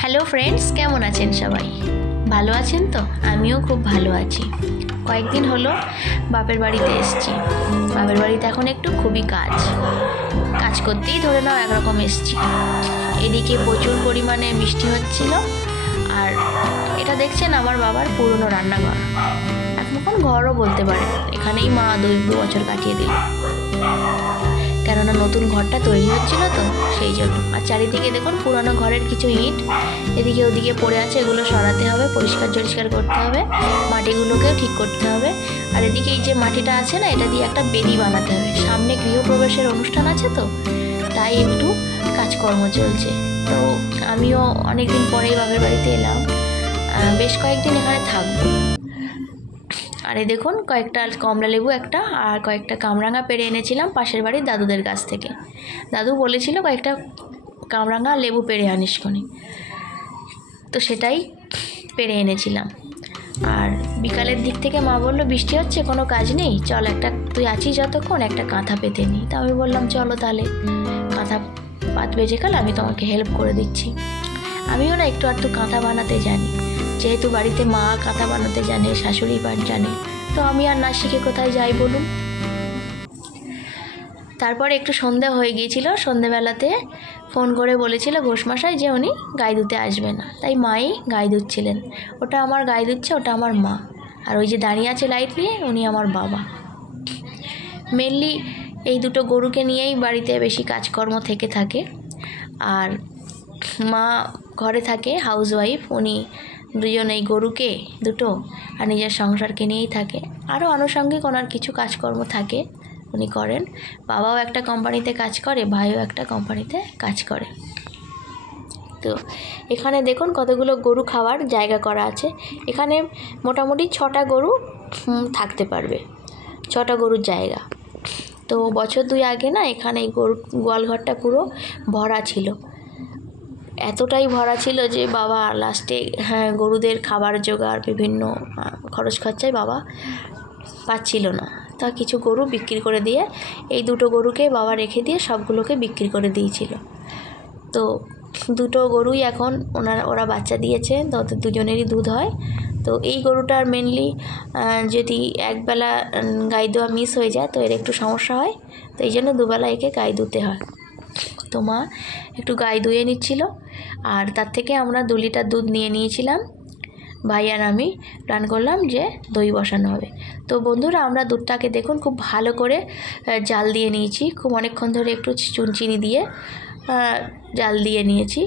Hello friends, কেমন আছেন সবাই? ভালো আছেন তো? আমিও খুব ভালো আছি। কয়েকদিন হলো বাপের বাড়িতে এসেছি। বাপের বাড়িতে এখন একটু খুবই কাজ করতেই ধরে নাও একরকম এসেছি। এদিকে প্রচুর পরিমাণে বৃষ্টি হচ্ছিল, আর এটা দেখছেন আমার বাবার পুরনো রান্নাঘর, এখন ঘরও বলতে পারে। এখানেই মা 2 বছর কাটিয়ে দিল, কেননা নতুন ঘরটা তৈরি হচ্ছিল তো সেই জন্য। আর চারিদিকে দেখুন পুরনো ঘরের কিছু ইট এদিকে ওদিকে পড়ে আছে, এগুলো সরাতে হবে, পরিষ্কার করতে হবে, মাটিগুলোকেও ঠিক করতে হবে। আর এদিকে এই যে মাটিটা আছে না, এটা দিয়ে একটা বেদি বানাতে হবে। সামনে গৃহপ্রবেশের অনুষ্ঠান আছে তো, তাই একটু কাজকর্ম চলছে। তো আমিও অনেকদিন পরেই বাপের বাড়িতে এলাম, বেশ কয়েকদিন এখানে থাকবো। আর এই দেখুন কয়েকটা কমলা লেবু একটা আর কয়েকটা কামরাঙা পেড়ে এনেছিলাম পাশের বাড়ির দাদুদের কাছ থেকে। দাদু বলেছিল কয়েকটা কামরাঙা লেবু পেড়ে আনিস কোনি, তো সেটাই পেড়ে এনেছিলাম। আর বিকালের দিক থেকে মা বললো বৃষ্টি হচ্ছে, কোনো কাজ নেই, চল তুই আছিস যতক্ষণ একটা কাঁথা পেতে নি। তা আমি বললাম চলো তাহলে কাঁথা পাতবে, যে কাল আমি তোমাকে হেল্প করে দিচ্ছি। আমিও না একটু আধটু কাঁথা বানাতে জানি, যেহেতু বাড়িতে মা কাঁথা বানাতে জানে, শাশুড়ি জানে, তো আমি আর না শিখে কোথায় যাই বলুন। তারপর একটু সন্ধ্যা হয়ে গিয়েছিল, সন্ধ্যেবেলাতে ফোন করে বলেছিল ঘোষমশাই যে উনি গায়ে ধুতে আসবে না, তাই মাই গায়ে ধুচ্ছিলেন। ওটা আমার গায়ে ধুচ্ছে, ওটা আমার মা। আর ওই যে দাঁড়িয়ে আছে লাইট নিয়ে, উনি আমার বাবা। মেনলি এই দুটো গরুকে নিয়েই বাড়িতে বেশি কাজকর্ম থেকে থাকে। আর মা ঘরে থাকে, হাউসওয়াইফ, উনি দুজন এই গরুকে দুটো আর নিজের সংসারকে নিয়েই থাকে। আরও আনুষঙ্গিক ওনার কিছু কাজকর্ম থাকে, উনি করেন। বাবাও একটা কোম্পানিতে কাজ করে, ভাইও একটা কোম্পানিতে কাজ করে। তো এখানে দেখুন কতগুলো গরু খাওয়ার জায়গা করা আছে। এখানে মোটামুটি 6টা গরু থাকতে পারবে, 6টা গরুর জায়গা। তো বছর 2 আগে না এখানে এই গোয়ালঘরটা পুরো ভরা ছিল, এতটাই ভরা ছিল যে বাবা লাস্টে গরুদের খাবার জোগাড় বিভিন্ন খরচ খরচায় বাবা পাচ্ছিল না। তা কিছু গরু বিক্রি করে দিয়ে এই দুটো গরুকে বাবা রেখে দিয়ে সবগুলোকে বিক্রি করে দিয়েছিল। তো দুটো গরুই এখন ওরা বাচ্চা দিয়েছে, তো ওদের দুজনেরই দুধ হয়। তো এই গরুটার মেনলি যদি একবেলা গাই দেওয়া মিস হয়ে যায় তো এর একটু সমস্যা হয়, তো এই জন্য দুবেলা একে গাই দুতে হয়। তো মা একটু গাই ধুয়ে নিচ্ছিল, আর তার থেকে আমরা 2 লিটার দুধ নিয়ে নিয়েছিলাম। ভাই আর আমি প্ল্যান করলাম যে দই বসানো হবে। তো বন্ধুরা, আমরা দুধটাকে দেখুন খুব ভালো করে জাল দিয়ে নিয়েছি, খুব অনেকক্ষণ ধরে একটু চিনি দিয়ে জাল দিয়ে নিয়েছি।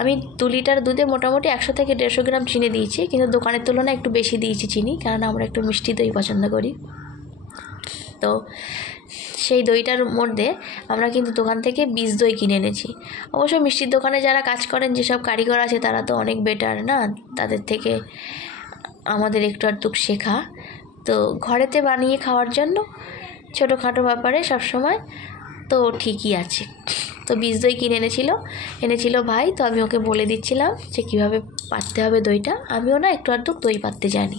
আমি 2 লিটার দুধে মোটামুটি 100 থেকে 150 গ্রাম চিনি দিয়েছি, কিন্তু দোকানের তুলনায় একটু বেশি দিয়েছি চিনি, কারণ আমরা একটু মিষ্টি দই পছন্দ করি। তো সেই দইটার মধ্যে আমরা কিন্তু দোকান থেকে বীজ দই কিনে এনেছি। অবশ্যই মিষ্টির দোকানে যারা কাজ করেন, যেসব কারিগর আছে, তারা তো অনেক বেটার না, তাদের থেকে আমাদের একটু আধটু শেখা। তো ঘরেতে বানিয়ে খাওয়ার জন্য ছোটোখাটো ব্যাপারে সবসময় তো ঠিকই আছে। তো বীজ দই কিনে এনেছিল ভাই। তো আমি ওকে বলে দিচ্ছিলাম যে কীভাবে পাততে হবে দইটা। আমিও না একটু আধটু দই পাততে জানি।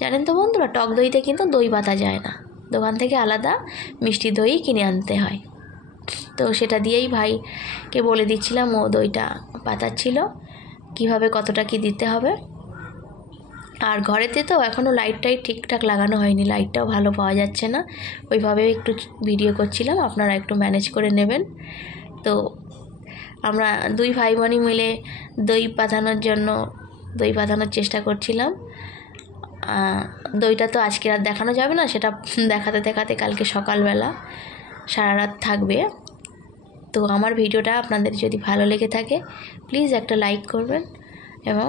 জানেন তো বন্ধুরা, টক দইতে কিন্তু দই পাতা যায় না, দোকান থেকে আলাদা মিষ্টি দই কিনে আনতে হয়। তো সেটা দিয়েই ভাইকে বলে দিচ্ছিলাম, ও দইটা পাতাচ্ছিল কিভাবে কতটা কি দিতে হবে। আর ঘরেতে তো এখনও লাইটটাই ঠিকঠাক লাগানো হয়নি, লাইটটাও ভালো পাওয়া যাচ্ছে না, ওইভাবে একটু ভিডিও করছিলাম, আপনারা একটু ম্যানেজ করে নেবেন। তো আমরা 2 ভাই বোনই মিলে দই পাতানোর চেষ্টা করছিলাম। দইটা তো আজকে রাত দেখানো যাবে না, সেটা দেখাতে কালকে সকালবেলা সারা রাত থাকবে। তো আমার ভিডিওটা আপনাদের যদি ভালো লেগে থাকে প্লিজ একটা লাইক করবেন এবং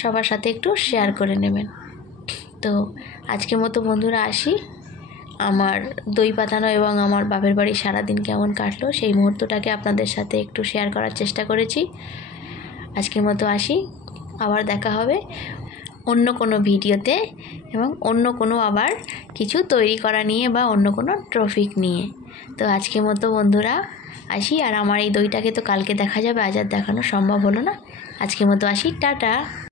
সবার সাথে একটু শেয়ার করে নেবেন। তো আজকের মতো বন্ধুরা আসি, আমার দই পাতানো এবং আমার বাপের বাড়ি সারাদিন কেমন কাটলো সেই মুহূর্তটাকে আপনাদের সাথে একটু শেয়ার করার চেষ্টা করেছি। আজকের মতো আসি, আবার দেখা হবে অন্য কোনো ভিডিওতে এবং অন্য কোনো আবার কিছু তৈরি করা নিয়ে বা অন্য কোনো টপিক নিয়ে। তো আজকের মতো বন্ধুরা আসি, আর আমার এই দইটাকে তো কালকে দেখা যাবে, আজ আর দেখানো সম্ভব হলো না। আজকের মতো আসি, টাটা।